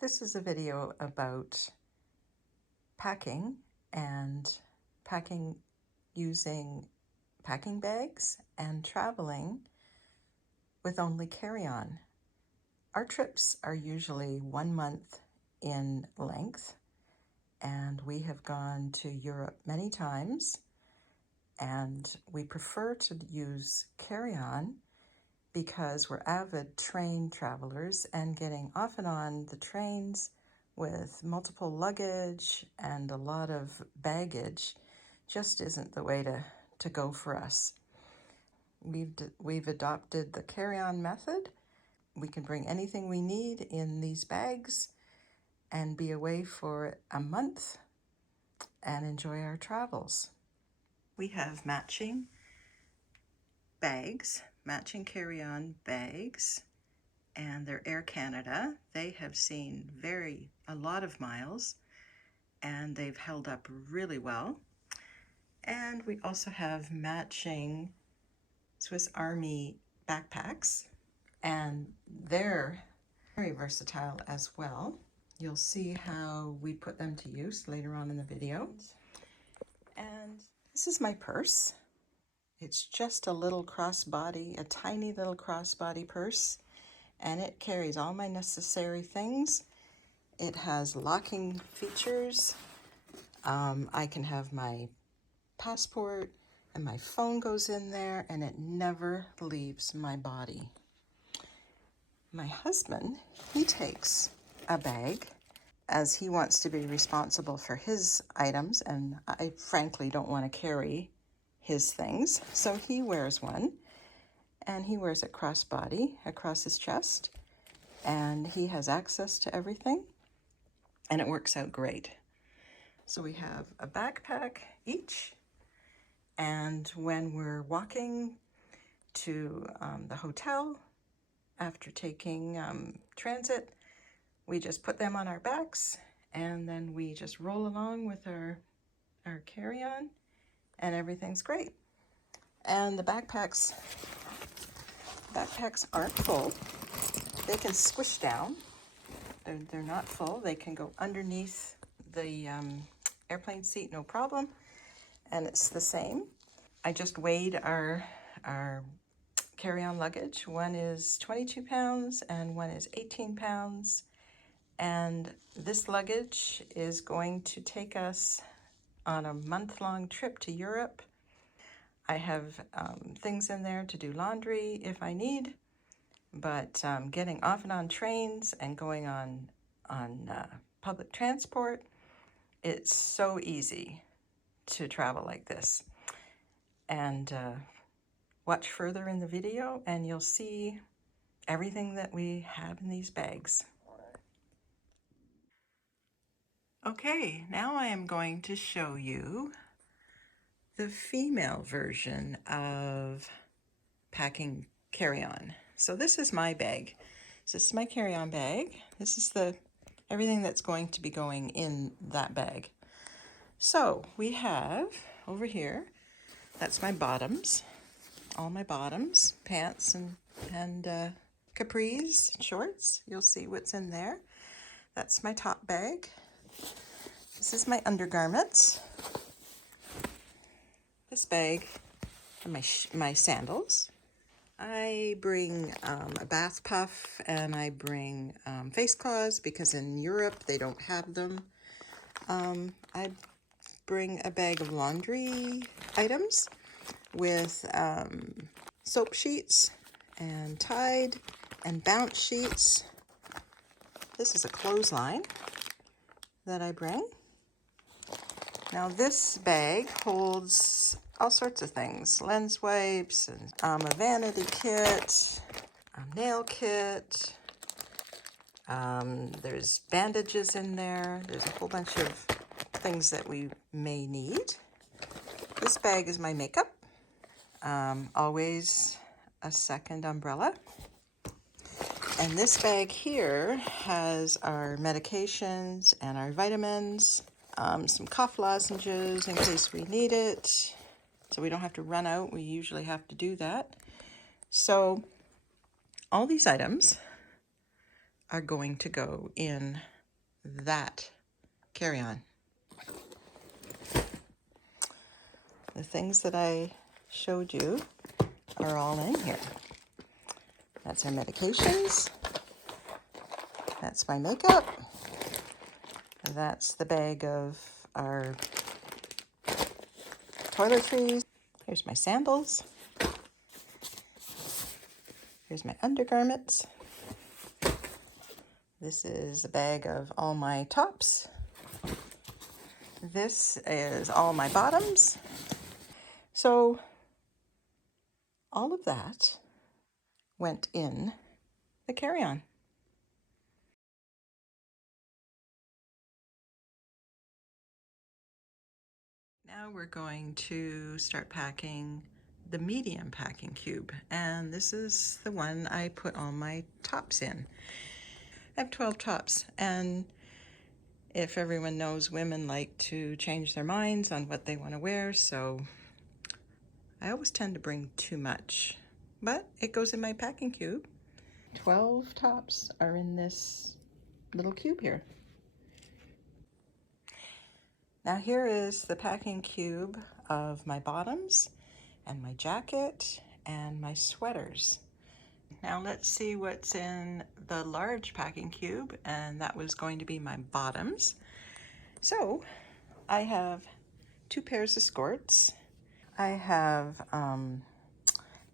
This is a video about packing and packing using packing bags and traveling with only carry-on. Our trips are usually 1 month in length, and we have gone to Europe many times, and we prefer to use carry-on because we're avid train travelers, and getting off and on the trains with multiple luggage and a lot of baggage just isn't the way to go for us. We've adopted the carry-on method. We can bring anything we need in these bags and be away for a month and enjoy our travels. We have matching bags, matching carry-on bags, and they're Air Canada. They have seen a lot of miles, and they've held up really well. And we also have matching Swiss Army backpacks, and they're very versatile as well. You'll see how we put them to use later on in the video. And this is my purse. It's just a little crossbody, a tiny little crossbody purse, and it carries all my necessary things. It has locking features. I can have my passport and my phone goes in there, and it never leaves my body. My husband, he takes a bag as he wants to be responsible for his items, and I frankly don't want to carry his things, so he wears one, and he wears it crossbody across his chest, and he has access to everything, and it works out great. So we have a backpack each, and when we're walking to the hotel after taking transit, we just put them on our backs, and then we just roll along with our carry-on, and everything's great. And the backpacks aren't full. They can squish down. They're not full. They can go underneath the airplane seat, no problem. And it's the same. I just weighed our carry-on luggage. One is 22 pounds and one is 18 pounds. And this luggage is going to take us on a month-long trip to Europe. I have things in there to do laundry if I need, but getting off and on trains and going on public transport, it's so easy to travel like this. And watch further in the video and you'll see everything that we have in these bags. Okay, now I am going to show you the female version of packing carry-on. So this is my bag. So this is my carry-on bag. This is everything that's going to be going in that bag. So we have over here, that's my bottoms, all my bottoms, pants and capris, shorts. You'll see what's in there. That's my top bag. This is my undergarments. This bag are my sandals. I bring a bath puff, and I bring face cloths because in Europe they don't have them. I bring a bag of laundry items with soap sheets and Tide and bounce sheets. This is a clothesline that I bring. Now this bag holds all sorts of things, lens wipes, and a vanity kit, a nail kit, there's bandages in there, there's a whole bunch of things that we may need. This bag is my makeup, always a second umbrella. And this bag here has our medications and our vitamins, some cough lozenges in case we need it, so we don't have to run out. We usually have to do that. So all these items are going to go in that carry-on. The things that I showed you are all in here. That's our medications. That's my makeup. That's the bag of our toiletries. Here's my sandals. Here's my undergarments. This is a bag of all my tops. This is all my bottoms. So all of that went in the carry-on. Now we're going to start packing the medium packing cube, and this is the one I put all my tops in. I have 12 tops, and if everyone knows, women like to change their minds on what they want to wear, so I always tend to bring too much, but it goes in my packing cube. 12 tops are in this little cube here. Now here is the packing cube of my bottoms and my jacket and my sweaters. Now let's see what's in the large packing cube, and that was going to be my bottoms. So I have 2 pairs of skirts. I have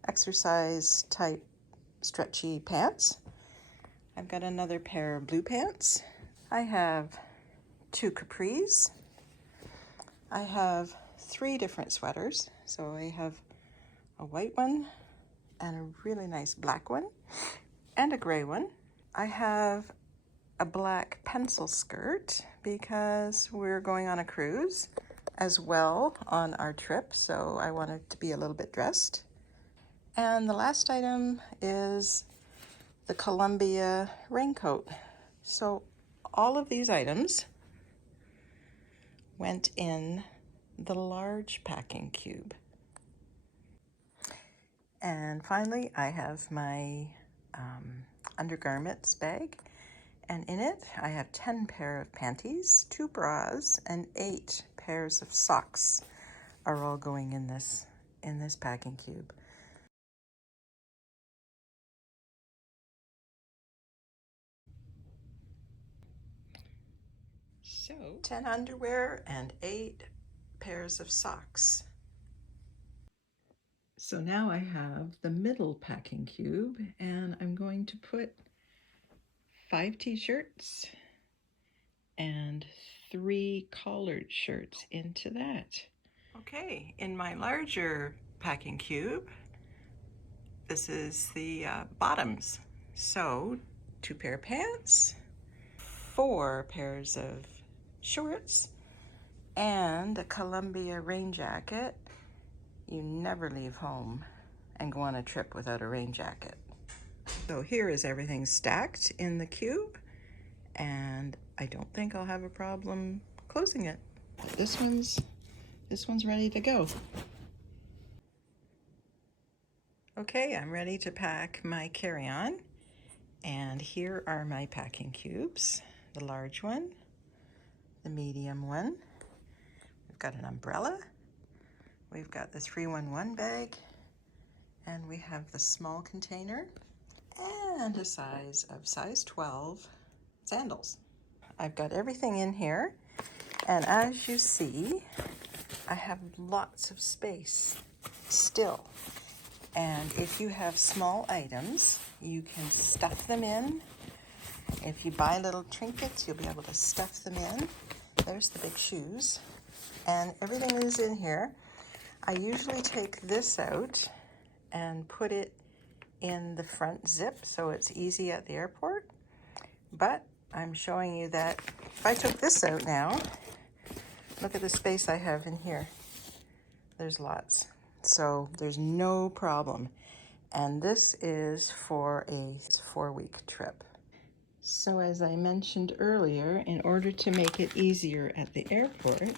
exercise type stretchy pants. I've got another pair of blue pants. I have 2 capris. I have 3 different sweaters. So I have a white one and a really nice black one and a gray one. I have a black pencil skirt because we're going on a cruise as well on our trip, so I wanted to be a little bit dressed. And the last item is the Columbia raincoat. So all of these items went in the large packing cube. And finally, I have my undergarments bag, and in it I have 10 pair of panties, 2 bras, and 8 pairs of socks are all going in this packing cube. So 10 underwear and 8 pairs of socks. So now I have the middle packing cube, and I'm going to put 5 t-shirts and 3 collared shirts into that. Okay, in my larger packing cube, this is the bottoms. So 2 pair of pants, 4 pairs of shorts, and a Columbia rain jacket. You never leave home and go on a trip without a rain jacket. So here is everything stacked in the cube, and I don't think I'll have a problem closing it. This one's ready to go. Okay, I'm ready to pack my carry-on, and here are my packing cubes. The large one, the medium one. We've got an umbrella. We've got the 311 bag, and we have the small container and a size 12 sandals. I've got everything in here, and as you see, I have lots of space still. And if you have small items, you can stuff them in. If you buy little trinkets, you'll be able to stuff them in. There's the big shoes, and everything is in here. I usually take this out and put it in the front zip so it's easy at the airport, but I'm showing you that if I took this out now, look at the space I have in here. There's lots, so there's no problem. And this is for a 4-week trip. So as I mentioned earlier, in order to make it easier at the airport,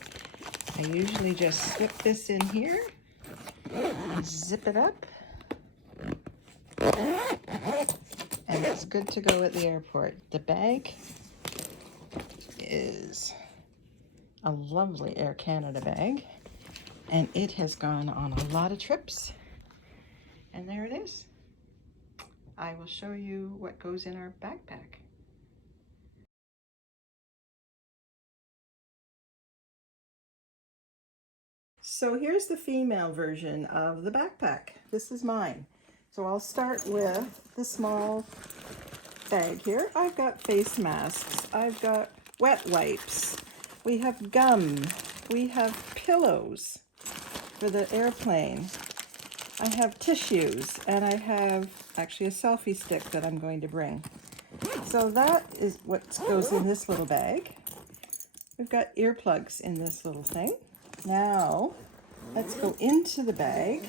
I usually just slip this in here and zip it up. and it's good to go at the airport. The bag is a lovely Air Canada bag, and it has gone on a lot of trips. And there it is. I will show you what goes in our backpack. So here's the female version of the backpack. This is mine. So I'll start with the small bag here. I've got face masks. I've got wet wipes. We have gum. We have pillows for the airplane. I have tissues, and I have actually a selfie stick that I'm going to bring. So that is what goes in this little bag. We've got earplugs in this little thing. Now, let's go into the bag,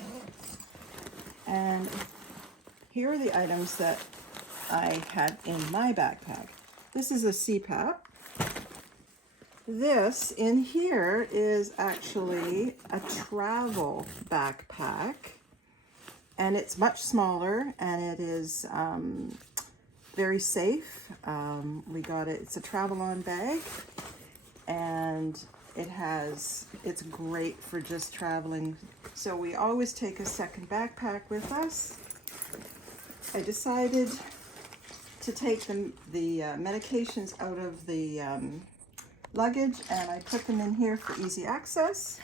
and here are the items that I had in my backpack. This is a CPAP. This in here is actually a travel backpack, and it's much smaller, and it is very safe. We got it, it's a travel-on bag, and it's great for just traveling. So we always take a second backpack with us. I decided to take the medications out of the luggage, and I put them in here for easy access.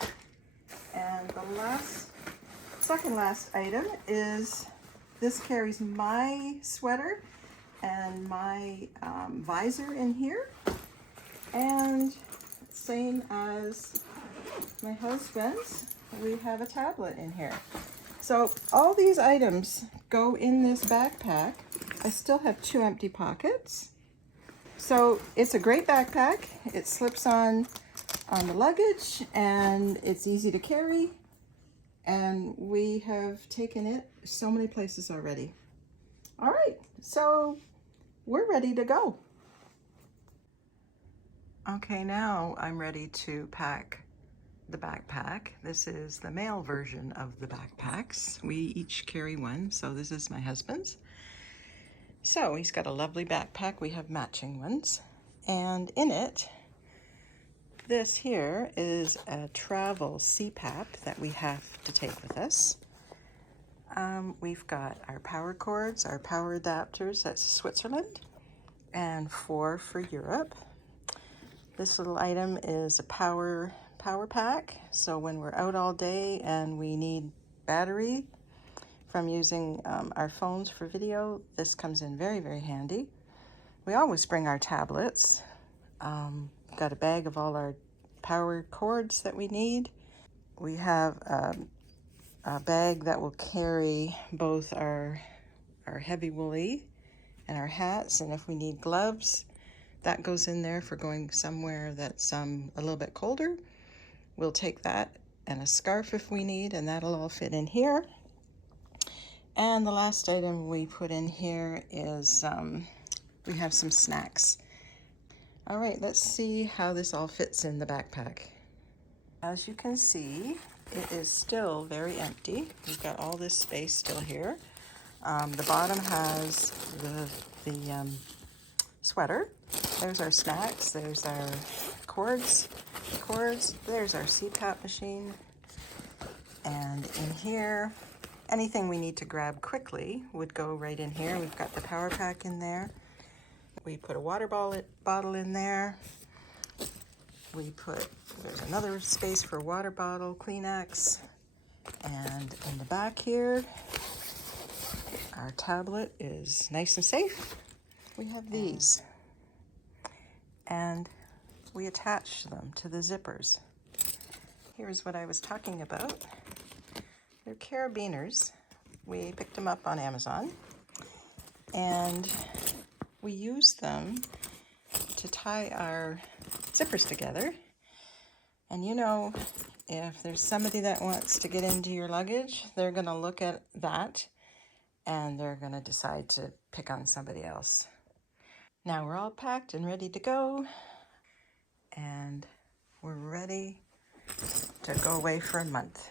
And the second last item is this carries my sweater and my visor in here, and same as my husband's, we have a tablet in here. So all these items go in this backpack. I still have 2 empty pockets. So it's a great backpack. It slips on the luggage, and it's easy to carry, and we have taken it so many places already. All right, so we're ready to go. Okay, now I'm ready to pack the backpack. This is the male version of the backpacks. We each carry one, so this is my husband's. So he's got a lovely backpack. We have matching ones. And in it, this here is a travel CPAP that we have to take with us. We've got our power cords, our power adapters, that's Switzerland, and 4 for Europe. This little item is a power pack, so when we're out all day and we need battery from using our phones for video, this comes in very, very handy. We always bring our tablets. Got a bag of all our power cords that we need. We have a bag that will carry both our heavy woolly and our hats, and if we need gloves, that goes in there for going somewhere that's a little bit colder. We'll take that, and a scarf if we need, and that'll all fit in here. And the last item we put in here is we have some snacks. All right, let's see how this all fits in the backpack. As you can see, it is still very empty. We've got all this space still here. The bottom has the sweater. There's our snacks. There's our cords. There's our CPAP machine. And in here, anything we need to grab quickly would go right in here. We've got the power pack in there. We put a water bottle in there. There's another space for a water bottle, Kleenex. And in the back here, our tablet is nice and safe. We have these, and we attach them to the zippers. Here's what I was talking about. They're carabiners. We picked them up on Amazon, and we use them to tie our zippers together. And you know, if there's somebody that wants to get into your luggage, they're going to look at that and they're going to decide to pick on somebody else. Now we're all packed and ready to go, and we're ready to go away for a month.